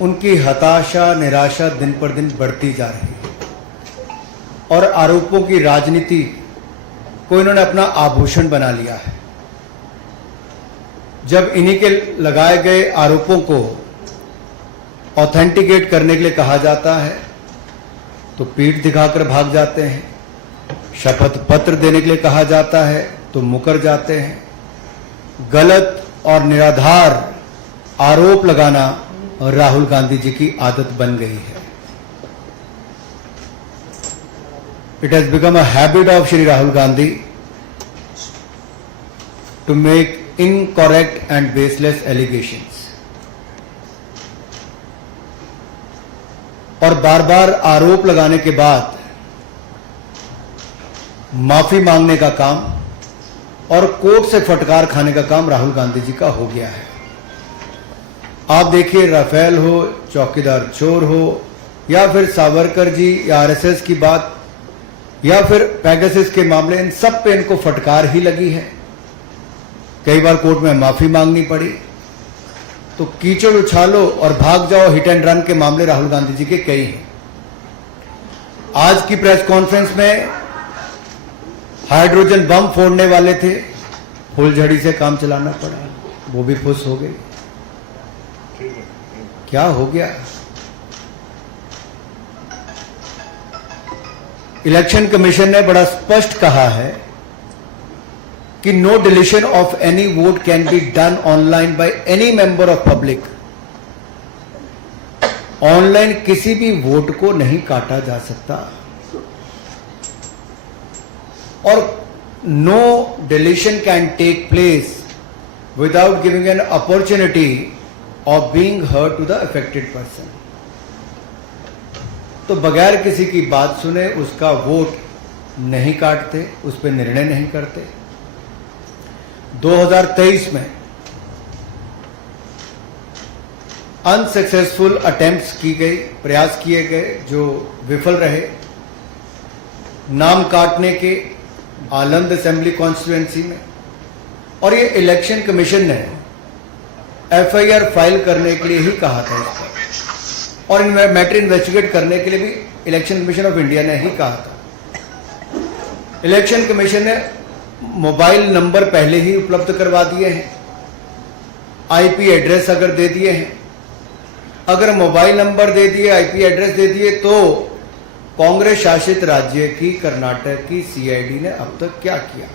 उनकी हताशा निराशा दिन पर दिन बढ़ती जा रही है और आरोपों की राजनीति को इन्होंने अपना आभूषण बना लिया है। जब इन्हीं के लगाए गए आरोपों को ऑथेंटिकेट करने के लिए कहा जाता है तो पीठ दिखाकर भाग जाते हैं, शपथ पत्र देने के लिए कहा जाता है तो मुकर जाते हैं। गलत और निराधार आरोप लगाना राहुल गांधी जी की आदत बन गई है। It has become a habit of Shri Rahul Gandhi to make incorrect and baseless allegations और बार बार आरोप लगाने के बाद माफी मांगने का काम और कोर्ट से फटकार खाने का काम राहुल गांधी जी का हो गया है। आप देखिए, राफेल हो, चौकीदार चोर हो, या फिर सावरकर जी या आरएसएस की बात, या फिर पेगासस के मामले, इन सब पे इनको फटकार ही लगी है। कई बार कोर्ट में माफी मांगनी पड़ी। तो कीचड़ उछालो और भाग जाओ हिट एंड रन के मामले राहुल गांधी जी के कई हैं। आज की प्रेस कॉन्फ्रेंस में हाइड्रोजन बम फोड़ने वाले थे, फुलझड़ी से काम चलाना पड़ा, वो भी फुस हो गई। क्या हो गया? इलेक्शन कमीशन ने बड़ा स्पष्ट कहा है कि no deletion of any vote can be done online by any member of public. Online किसी भी वोट को नहीं काटा जा सकता और no deletion can take place without giving an opportunity of being heard to the affected person. तो बगैर किसी की बात सुने उसका वोट नहीं काटते, उस पर निर्णय नहीं करते। 2023 में अनसक्सेसफुल अटेम्प्ट्स की गई, प्रयास किए गए जो विफल रहे, नाम काटने के आलंद असेंबली कॉन्स्टिट्यूएंसी में। और ये इलेक्शन कमीशन ने एफआईआर फाइल करने के लिए ही कहा था इस पर, और मैटर इन्वेस्टिगेट करने के लिए भी इलेक्शन कमीशन ऑफ इंडिया ने ही कहा था। इलेक्शन कमीशन ने मोबाइल नंबर पहले ही उपलब्ध करवा दिए हैं, आईपी एड्रेस अगर दे दिए हैं, अगर मोबाइल नंबर दे दिए, आईपी एड्रेस दे दिए, तो कांग्रेस शासित राज्य की कर्नाटक की सीआईडी ने अब तक क्या किया?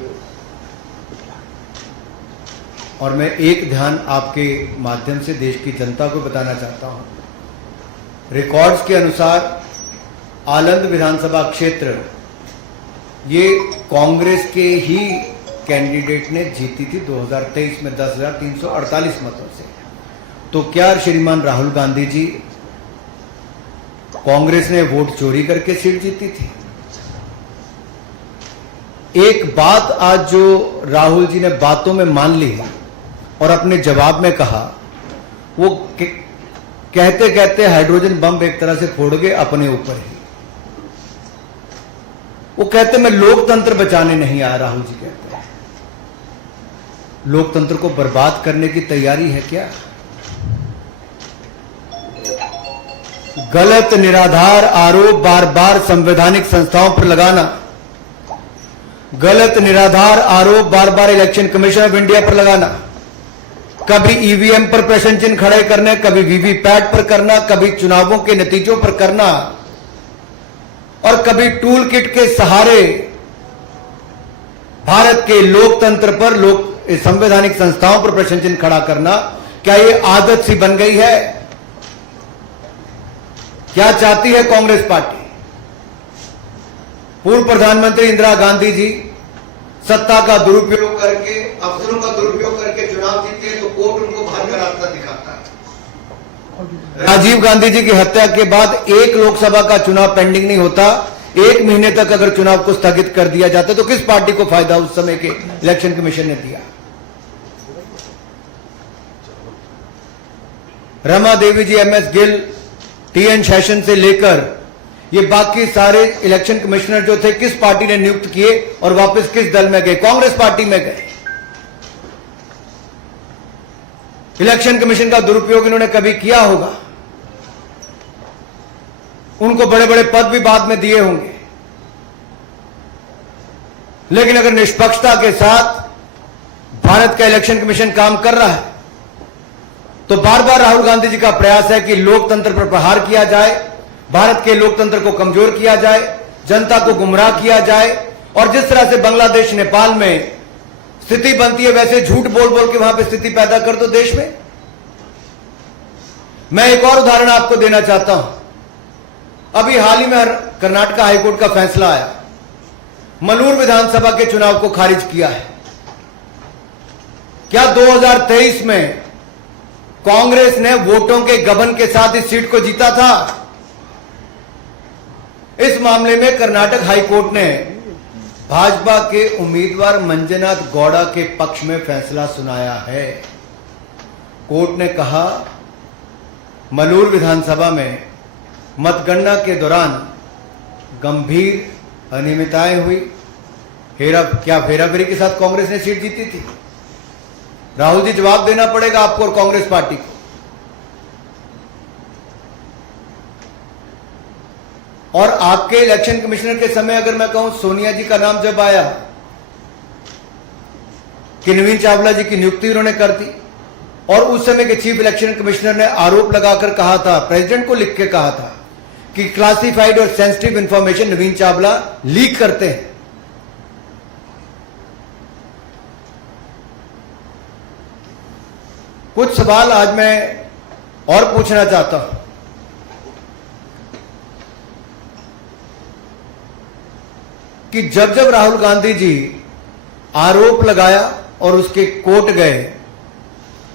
और मैं एक ध्यान आपके माध्यम से देश की जनता को बताना चाहता हूं। रिकॉर्ड्स के अनुसार आलंद विधानसभा क्षेत्र ये कांग्रेस के ही कैंडिडेट ने जीती थी 2023 में 10,348 मतों से। तो क्या श्रीमान राहुल गांधी जी, कांग्रेस ने वोट चोरी करके सीट जीती थी? एक बात आज जो राहुल जी ने बातों में मान ली है और अपने जवाब में कहा, वो कहते कहते हाइड्रोजन बम एक तरह से फोड़ गए अपने ऊपर ही। वो कहते मैं लोकतंत्र बचाने नहीं आया। राहुल जी कहते हैं लोकतंत्र को बर्बाद करने की तैयारी है क्या? गलत निराधार आरोप बार बार संवैधानिक संस्थाओं पर लगाना, गलत निराधार आरोप बार बार इलेक्शन कमीशन ऑफ इंडिया पर लगाना, कभी ईवीएम पर प्रश्न चिन्ह खड़े करने, कभी वीवीपैट पर करना, कभी चुनावों के नतीजों पर करना, और कभी टूल किट के सहारे भारत के लोकतंत्र पर, संवैधानिक संस्थाओं पर प्रश्न चिन्ह खड़ा करना, क्या यह आदत सी बन गई है? क्या चाहती है कांग्रेस पार्टी? पूर्व प्रधानमंत्री इंदिरा गांधी जी सत्ता का दुरुपयोग करके, अफसरों का दुरुपयोग करके चुनाव जीते तो कोर्ट उनको बाहर का रास्ता दिखाता है। राजीव गांधी जी की हत्या के बाद एक लोकसभा का चुनाव पेंडिंग नहीं होता, 1 महीने तक अगर चुनाव को स्थगित कर दिया जाता तो किस पार्टी को फायदा उस समय के इलेक्शन कमीशन ने दिया? रमा देवी जी, एमएस गिल, टीएन शेषन से लेकर ये बाकी सारे इलेक्शन कमिश्नर जो थे, किस पार्टी ने नियुक्त किए और वापस किस दल में गए? कांग्रेस पार्टी में गए। इलेक्शन कमीशन का दुरुपयोग इन्होंने कभी किया होगा? उनको बड़े बड़े पद भी बाद में दिए होंगे, लेकिन अगर निष्पक्षता के साथ भारत का इलेक्शन कमीशन काम कर रहा है तो बार बार राहुल गांधी जी का प्रयास है कि लोकतंत्र पर प्रहार किया जाए, भारत के लोकतंत्र को कमजोर किया जाए, जनता को गुमराह किया जाए, और जिस तरह से बांग्लादेश नेपाल में स्थिति बनती है वैसे झूठ बोल बोल के वहां पे स्थिति पैदा कर दो देश में। मैं एक और उदाहरण आपको देना चाहता हूं। अभी हाल ही में कर्नाटक हाईकोर्ट का फैसला आया, मलूर विधानसभा के चुनाव को खारिज किया है। क्या 2023 में कांग्रेस ने वोटों के गबन के साथ इस सीट को जीता था? इस मामले में कर्नाटक हाईकोर्ट ने भाजपा के उम्मीदवार मंजुनाथ गौड़ा के पक्ष में फैसला सुनाया है। कोर्ट ने कहा मलूर विधानसभा में मतगणना के दौरान गंभीर अनियमितताएं हुई। क्या फेराफेरी के साथ कांग्रेस ने सीट जीती थी? राहुल जी, जवाब देना पड़ेगा आपको और कांग्रेस पार्टी को। और आपके इलेक्शन कमिश्नर के समय अगर मैं कहूं, सोनिया जी का नाम जब आया कि नवीन चावला जी की नियुक्ति उन्होंने कर दी, और उस समय के चीफ इलेक्शन कमिश्नर ने आरोप लगाकर कहा था, प्रेसिडेंट को लिख के कहा था कि क्लासिफाइड और सेंसिटिव इंफॉर्मेशन नवीन चावला लीक करते हैं। कुछ सवाल आज मैं और पूछना चाहता हूं कि जब जब राहुल गांधी जी आरोप लगाया और उसके कोर्ट गए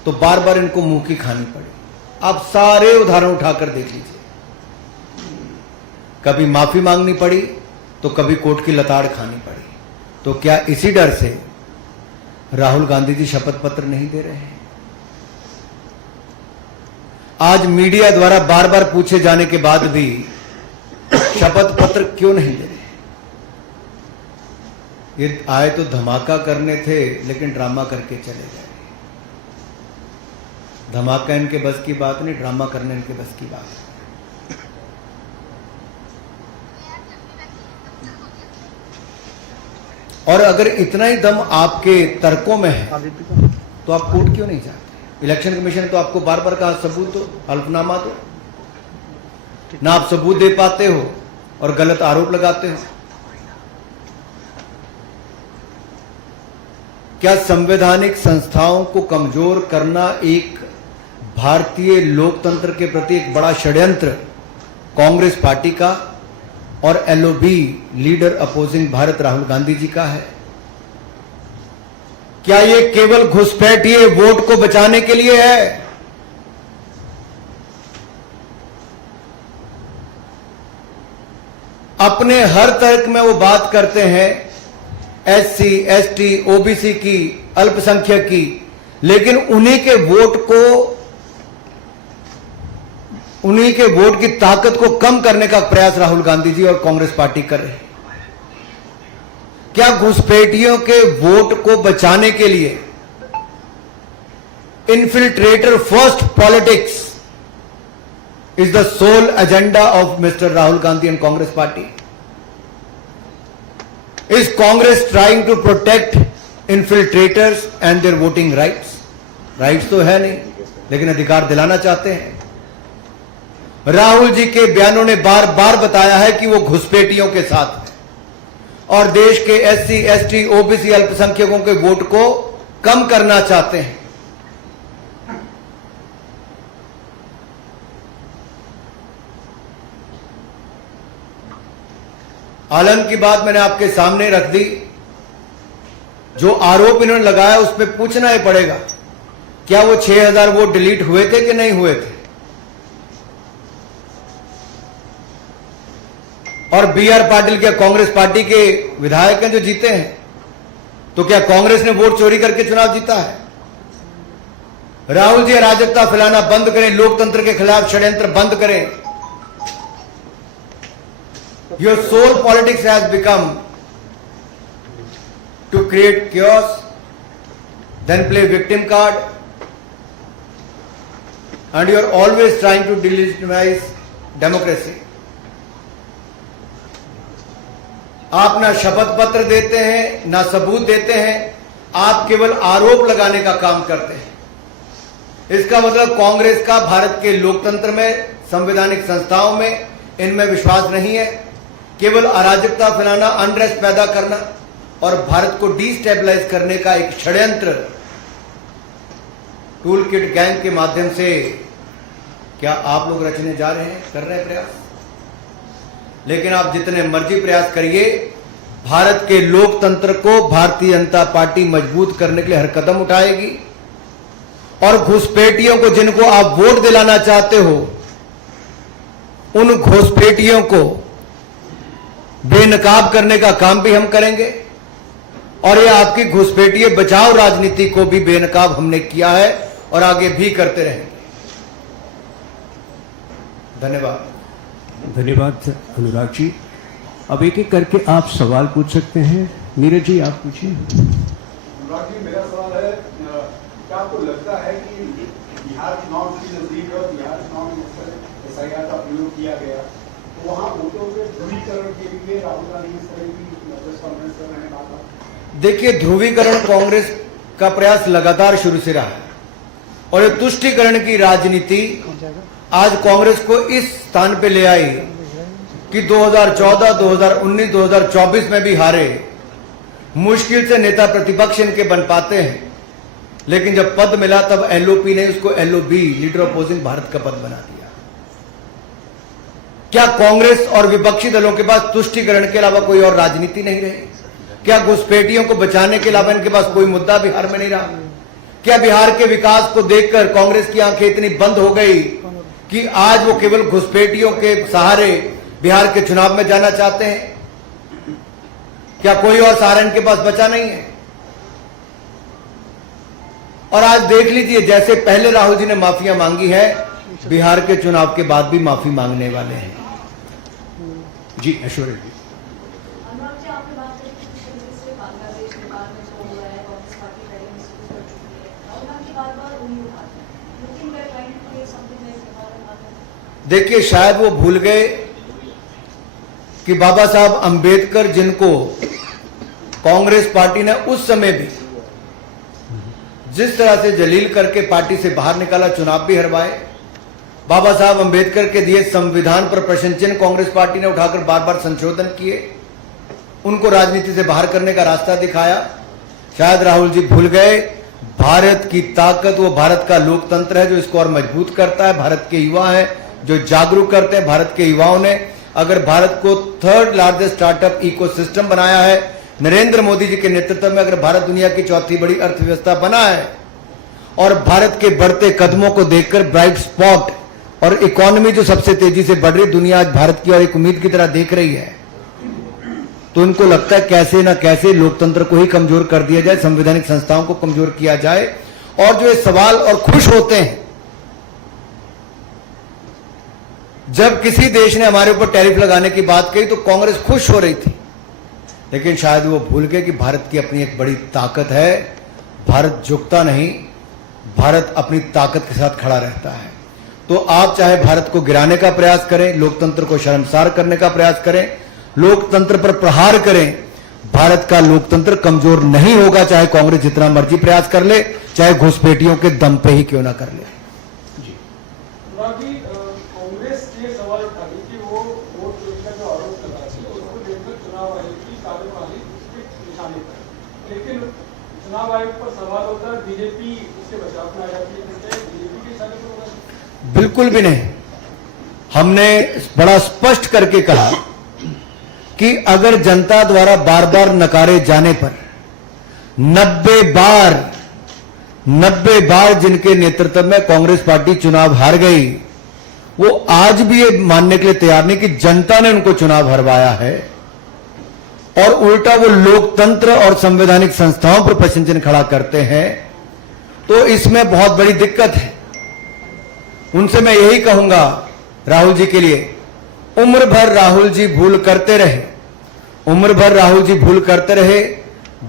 तो बार बार इनको मुंह की खानी पड़ी। आप सारे उदाहरण उठाकर देख लीजिए, कभी माफी मांगनी पड़ी तो कभी कोर्ट की लताड़ खानी पड़ी। तो क्या इसी डर से राहुल गांधी जी शपथ पत्र नहीं दे रहे हैं? आज मीडिया द्वारा बार बार पूछे जाने के बाद भी शपथ पत्र क्यों नहीं दे रहे? ये आए तो धमाका करने थे, लेकिन ड्रामा करके चले गए। धमाका इनके बस की बात नहीं, ड्रामा करने इनके बस की बात है। और अगर इतना ही दम आपके तर्कों में है तो आप कोर्ट क्यों नहीं जाते? इलेक्शन कमीशन ने तो आपको बार बार कहा सबूत दो, हल्फनामा दो, ना आप सबूत दे पाते हो और गलत आरोप लगाते हो। क्या संवैधानिक संस्थाओं को कमजोर करना एक भारतीय लोकतंत्र के प्रति एक बड़ा षड्यंत्र कांग्रेस पार्टी का और LOB leader opposing Bharat Rahul Gandhi ji का है? क्या ये केवल घुसपैठिए वोट को बचाने के लिए है? अपने हर तर्क में वो बात करते हैं एससी, एसटी, ओबीसी की, अल्पसंख्यक की, लेकिन उन्हीं के वोट की ताकत को कम करने का प्रयास राहुल गांधी जी और कांग्रेस पार्टी कर रहे हैं। क्या घुसपैठियों के वोट को बचाने के लिए infiltrator first politics is the sole agenda of mister Rahul Gandhi and Congress party? Is Congress trying to protect infiltrators and their voting rights? Rights तो है नहीं, लेकिन अधिकार दिलाना चाहते हैं। राहुल जी के बयानों ने बार बार बताया है कि वो घुसपैठियों के साथ है और देश के एससी, एसटी, ओबीसी, अल्पसंख्यकों के वोट को कम करना चाहते हैं। आलम की बात मैंने आपके सामने रख दी। जो आरोप इन्होंने लगाया उस पर पूछना ही पड़ेगा, क्या वो 6000 वोट डिलीट हुए थे कि नहीं हुए थे? और बीआर पाटिल क्या कांग्रेस पार्टी के विधायक हैं जो जीते हैं? तो क्या कांग्रेस ने वोट चोरी करके चुनाव जीता है? राहुल जी अराजकता फैलाना बंद करें, लोकतंत्र के खिलाफ षड्यंत्र बंद करें। Your sole politics has become to create chaos, then play victim card, and you are always trying to delegitimize democracy. आप ना शपथ पत्र देते हैं, ना सबूत देते हैं, आप केवल आरोप लगाने का काम करते हैं। इसका मतलब कांग्रेस का भारत के लोकतंत्र में, संवैधानिक संस्थाओं में, इनमें विश्वास नहीं है। केवल अराजकता फैलाना, अनरेस्ट पैदा करना और भारत को डिस्टेबलाइज करने का एक षड्यंत्र टूल किट गैंग के माध्यम से क्या आप लोग रचने जा रहे हैं, कर रहे हैं प्रयास। लेकिन आप जितने मर्जी प्रयास करिए, भारत के लोकतंत्र को भारतीय जनता पार्टी मजबूत करने के लिए हर कदम उठाएगी और घुसपैठियों को, जिनको आप वोट दिलाना चाहते हो, उन घुसपैठियों को बेनकाब करने का काम भी हम करेंगे। और ये आपकी घुसपैठिए बचाओ राजनीति को भी बेनकाब हमने किया है और आगे भी करते रहेंगे। धन्यवाद। धन्यवाद अनुराग जी। अब एक एक करके आप सवाल पूछ सकते हैं। नीरज जी, आप पूछिए। अनुराग जी, मेरा सवाल है, क्या आपको लगता है कि बिहार चुनाव की नजदीक है और बिहार चुनाव में SIR का प्रयोग किया गया, तो वहाँ वोटों के ध्रुवीकरण के लिए राहुल गांधी इस तरह की प्रेस कॉन्फ्रेंस कर रहे हैं? बात देखिए, ध्रुवीकरण कांग्रेस का प्रयास लगातार शुरू से रहा है और ये तुष्टीकरण की राजनीति आज कांग्रेस को इस स्थान पे ले आई कि 2014, 2019, 2024 में भी हारे। मुश्किल से नेता प्रतिपक्ष इनके बन पाते हैं, लेकिन जब पद मिला तब LOP ने उसको LOB, लीडर अपोजिंग भारत का पद बना दिया। क्या कांग्रेस और विपक्षी दलों के पास तुष्टीकरण के अलावा कोई और राजनीति नहीं रही? क्या घुसपैठियों को बचाने के अलावा इनके पास कोई मुद्दा बिहार में नहीं रहा? क्या बिहार के विकास को देखकर कांग्रेस की आंखें इतनी बंद हो गई कि आज वो केवल घुसपैठियों के सहारे बिहार के चुनाव में जाना चाहते हैं? क्या कोई और सहारा इनके पास बचा नहीं है? और आज देख लीजिए, जैसे पहले राहुल जी ने माफिया मांगी है, बिहार के चुनाव के बाद भी माफी मांगने वाले हैं। जी ऐश्वर्या जी। अनुराग जी, आपने बात करी कि पिछले दिनों से बांग्लादेश, नेपाल में जो हो रहा है, कांग्रेस पार्टी पहले महसूस कर चुकी है। राहुल गांधी बार-बार उन्हीं उठाते हैं, लेकिन वे trying to create something like Nepal. देखिए, शायद वो भूल गए कि बाबा साहब अंबेडकर, जिनको कांग्रेस पार्टी ने उस समय भी जिस तरह से जलील करके पार्टी से बाहर निकाला, चुनाव भी हरवाए, बाबा साहब अंबेडकर के दिए संविधान पर प्रश्न चिन्ह कांग्रेस पार्टी ने उठाकर बार बार संशोधन किए, उनको राजनीति से बाहर करने का रास्ता दिखाया। शायद राहुल जी भूल गए, भारत की ताकत वो भारत का लोकतंत्र है जो इसको और मजबूत करता है। भारत के युवा हैं जो जागरूक करते हैं। भारत के युवाओं ने अगर भारत को 3rd लार्जेस्ट स्टार्टअप इकोसिस्टम बनाया है, नरेंद्र मोदी जी के नेतृत्व में अगर भारत दुनिया की 4थी बड़ी अर्थव्यवस्था बना है और भारत के बढ़ते कदमों को देखकर ब्राइट स्पॉट और इकोनॉमी जो सबसे तेजी से बढ़ रही, दुनिया आज भारत की और एक उम्मीद की तरह देख रही है, तो उनको लगता है कैसे ना कैसे लोकतंत्र को ही कमजोर कर दिया जाए, संवैधानिक संस्थाओं को कमजोर किया जाए। और जो ये सवाल और खुश होते हैं, जब किसी देश ने हमारे ऊपर टैरिफ लगाने की बात कही तो कांग्रेस खुश हो रही थी, लेकिन शायद वो भूल गए कि भारत की अपनी एक बड़ी ताकत है। भारत झुकता नहीं, भारत अपनी ताकत के साथ खड़ा रहता है। तो आप चाहे भारत को गिराने का प्रयास करें, लोकतंत्र को शर्मसार करने का प्रयास करें, लोकतंत्र पर प्रहार करें, भारत का लोकतंत्र कमजोर नहीं होगा, चाहे कांग्रेस जितना मर्जी प्रयास कर ले, चाहे घुसपैठियों के दम पे ही क्यों ना कर ले। कांग्रेस ये सवाल उठा दी कि वो वोट चोरी का जो आरोप लगा है उसको लेकर चुनाव आयोग की कार्यप्रणाली उसके निशाने पर, लेकिन चुनाव आयोग पर सवाल होता है बीजेपी उससे बचाव में आ जाती है, बीजेपी के निशाने पर होगा? बिल्कुल भी नहीं। हमने बड़ा स्पष्ट करके कहा कि अगर जनता द्वारा बार बार नकारे जाने पर 90 बार जिनके नेतृत्व में कांग्रेस पार्टी चुनाव हार गई, वो आज भी ये मानने के लिए तैयार नहीं कि जनता ने उनको चुनाव हरवाया है, और उल्टा वो लोकतंत्र और संवैधानिक संस्थाओं पर प्रश्न चिन्ह खड़ा करते हैं, तो इसमें बहुत बड़ी दिक्कत है। उनसे मैं यही कहूंगा राहुल जी के लिए, उम्र भर राहुल जी भूल करते रहे, उम्र भर राहुल जी भूल करते रहे,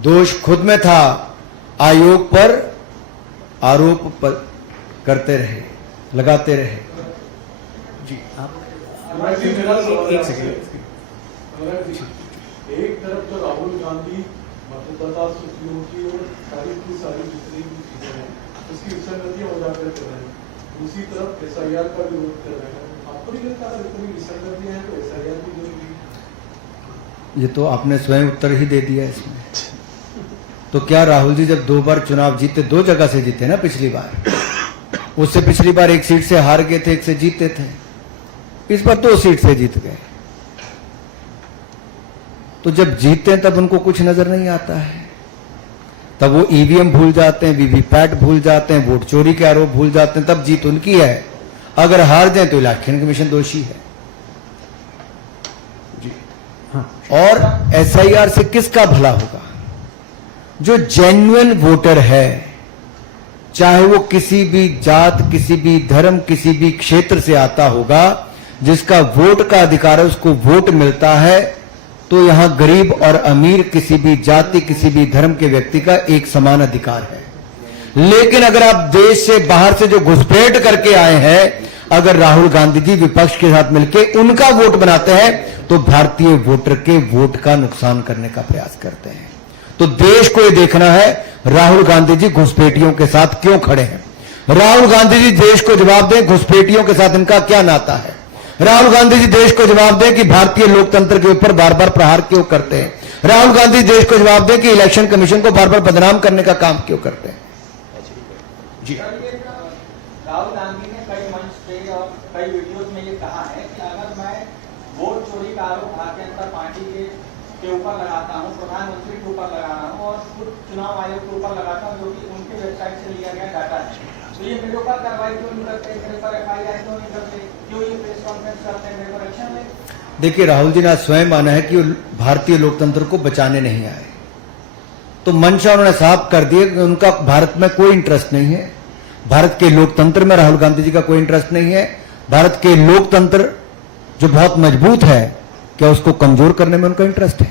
दोष खुद में था, आयोग पर आरोप करते रहे, लगाते रहे। जी आप एक सेकंड। एक तरफ तो राहुल गांधी मतदाता सूचियों की और सारी की सारी जितनी भी चीजें हैं उसकी विसंगतियां उजागर कर रहे हैं, दूसरी तरफ SIR का विरोध कर रहे हैं। आपको नहीं लगता अगर इतनी विसंगतियां हैं तो SIR की जरूरी है? ये तो आपने स्वयं उत्तर ही दे दिया इसमें। तो क्या राहुल जी जब 2 बार चुनाव जीते, 2 जगह से जीते ना, पिछली बार, उससे पिछली बार 1 सीट से हार गए थे, 1 से जीते थे, इस बार 2 सीट से जीत गए। तो जब जीतते हैं तब उनको कुछ नजर नहीं आता है, तब वो EVM भूल जाते हैं, VVPAT भूल जाते हैं, वोट चोरी के आरोप भूल जाते हैं, तब जीत उनकी है। अगर हार जाए तो इलेक्शन कमीशन दोषी है। जी हाँ, और SIR से किसका भला होगा? जो जेन्युइन वोटर है, चाहे वो किसी भी जात, किसी भी धर्म, किसी भी क्षेत्र से आता होगा, जिसका वोट का अधिकार है, उसको वोट मिलता है, तो यहां गरीब और अमीर, किसी भी जाति, किसी भी धर्म के व्यक्ति का एक समान अधिकार है। लेकिन अगर आप देश से बाहर से जो घुसपैठ करके आए हैं, अगर राहुल गांधी जी विपक्ष के साथ मिलकर उनका वोट बनाते हैं, तो भारतीय वोटर के वोट का नुकसान करने का प्रयास करते हैं। तो देश को यह देखना है राहुल गांधी जी घुसपैठियों के साथ क्यों खड़े हैं। राहुल गांधी जी देश को जवाब दें, घुसपैठियों के साथ इनका क्या नाता है। राहुल गांधी जी देश को जवाब दें कि भारतीय लोकतंत्र के ऊपर बार बार प्रहार क्यों करते हैं। राहुल गांधी देश को जवाब दें कि इलेक्शन कमीशन को बार बार बदनाम करने का काम क्यों करते हैं। जी राहुल गांधी ने कई मंच पे और कई वीडियोज में ये कहा है कि अगर मैं वोट चोरी का आरोप भारतीय जनता पार्टी के ऊपर लगाता हूँ, प्रधानमंत्री के ऊपर लगा रहा हूँ और खुद चुनाव आयोग के ऊपर लगाता हूँ, जो कि उनके वेबसाइट से लिया गया डाटा है, तो ये मेरे ऊपर कार्रवाई क्यों नहीं करते, मेरे पर FIR क्यों नहीं करते, क्यों ये प्रेस कॉन्फ्रेंस करते हैं, मेरे पर एक्शन ले। देखिए, राहुल जी ने आज स्वयं माना है कि वो भारतीय लोकतंत्र को बचाने नहीं आए, तो मंशा उन्होंने साफ कर दिया कि उनका भारत में कोई इंटरेस्ट नहीं है। भारत के लोकतंत्र में राहुल गांधी जी का कोई इंटरेस्ट नहीं है। भारत के लोकतंत्र जो बहुत मजबूत है, क्या उसको कमजोर करने में उनका इंटरेस्ट है।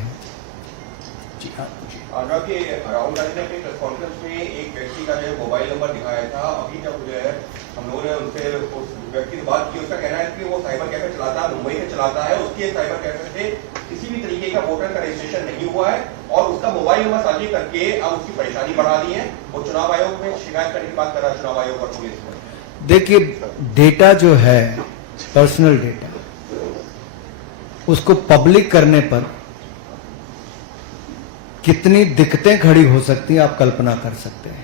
जी हाँ, जी राहुल गांधी ने अपनी प्रेस कॉन्फ्रेंस में एक व्यक्ति का जो मोबाइल नंबर दिखाया था। अभी जब जो है हम लोगों ने उनसे उस व्यक्ति से बात की, उसका कहना है कि वो साइबर कैफे चलाता है, मुंबई में चलाता है, उसके साइबर कैफे से किसी भी तरीके का वोटर का रजिस्ट्रेशन नहीं हुआ है और उसका मोबाइल नंबर साझी करके अब उसकी परेशानी बढ़ा दी है। वो चुनाव आयोग में शिकायत करने की बात कर रहा है, चुनाव आयोग और पुलिस में। देखिए, डेटा जो है पर्सनल डेटा, उसको पब्लिक करने पर कितनी दिक्कतें खड़ी हो सकती हैं आप कल्पना कर सकते हैं।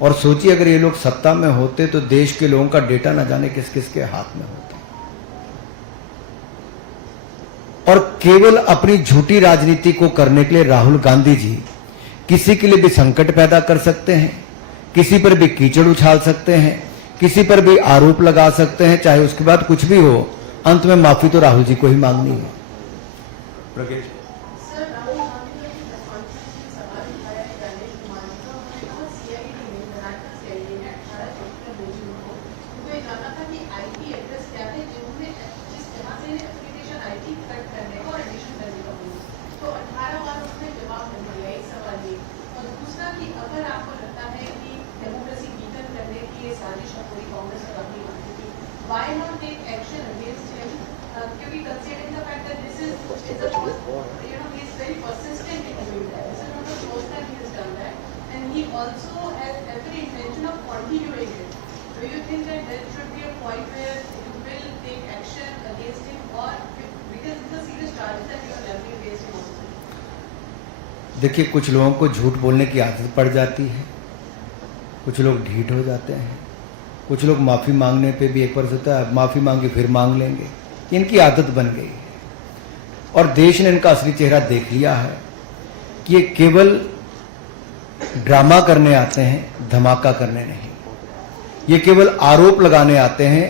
और सोचिए, अगर ये लोग सत्ता में होते तो देश के लोगों का डेटा न जाने किस किस के हाथ में होता। और केवल अपनी झूठी राजनीति को करने के लिए राहुल गांधी जी किसी के लिए भी संकट पैदा कर सकते हैं, किसी पर भी कीचड़ उछाल सकते हैं, किसी पर भी आरोप लगा सकते हैं, चाहे उसके बाद कुछ भी हो, अंत में माफी तो राहुल जी को ही मांगनी है। प्रज्ञा सर, राहुल गांधी ने प्रेस कॉन्फ्रेंस में सवाल उठाया है गणेश कुमार जी का। उन्होंने कहा CID ने बनाकर CID ने 18 चौकीदार भेजी उनको। उनको ये जानना था कि IP एड्रेस क्या है जिन्होंने जिस जहां से एप्लीकेशन IP कट करने का और एडिशन करने का बोला। तो 18 बार उसने जवाब नहीं दिया। एक सवाल ये, और दूसरा कि अगर आपको लगता है कि डेमोक्रेसी वीकन करने की ये साजिश पूरी कांग्रेस और राहुल गांधी की, why not take action against him? क्योंकि considering the fact that this is a he is very persistent in doing that. This is not the first time he has done that, and he also has every intention of continuing it. Do you think that there should be a point where you will take action against him, or because it's a serious charge that you are levying against him also? देखिए, कुछ लोगों को झूठ बोलने की आदत पड़ जाती है, कुछ लोग ढीठ हो जाते हैं, कुछ लोग माफी मांगने पे भी एक बार होता है माफी मांगी फिर मांग लेंगे, इनकी आदत बन गई है। और देश ने इनका असली चेहरा देख लिया है कि ये केवल ड्रामा करने आते हैं, धमाका करने नहीं। ये केवल आरोप लगाने आते हैं,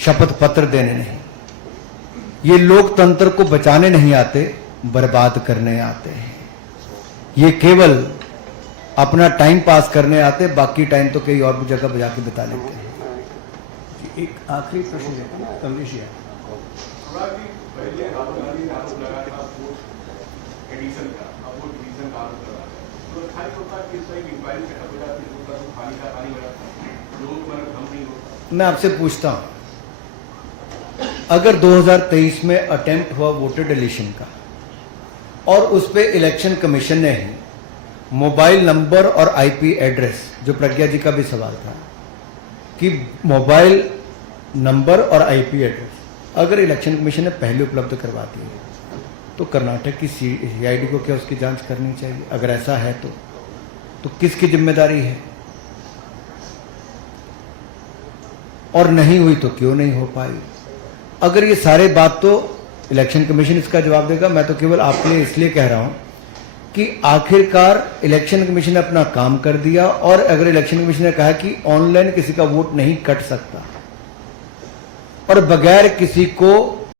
शपथ पत्र देने नहीं। ये लोकतंत्र को बचाने नहीं आते, बर्बाद करने आते हैं। ये केवल अपना टाइम पास करने आते, बाकी टाइम तो कई और भी जगह बजा के बिता लेते हैं। एक आखिरी प्रश्न है कमलेश जी। पहले राहुल गांधी ने आरोप लगाया था वोट एडिशन का, अब वोट डिवीजन का आरोप लगा। तो खाली होता है कि इस तरह की इंक्वायरी सेटअप हो जाती है, तो पानी का पानी बना लोगों को हम नहीं होता। मैं आपसे पूछता हूं, अगर 2023 में अटेम्प्ट हुआ वोटर डिलीशन का और उस पे इलेक्शन कमीशन ने ही मोबाइल नंबर और आईपी एड्रेस, जो प्रज्ञा जी का भी सवाल था कि मोबाइल नंबर और आईपी एड्रेस अगर इलेक्शन कमीशन ने पहले उपलब्ध करवा दिए तो कर्नाटक की सीआईडी को क्या उसकी जांच करनी चाहिए? अगर ऐसा है तो किसकी जिम्मेदारी है? और नहीं हुई तो क्यों नहीं हो पाई? अगर ये सारे बात तो इलेक्शन कमीशन इसका जवाब देगा। मैं तो केवल आपके लिए इसलिए कह रहा हूं कि आखिरकार इलेक्शन कमीशन ने अपना काम कर दिया, और अगर इलेक्शन कमीशन ने कहा कि ऑनलाइन किसी का वोट नहीं कट सकता और बगैर किसी को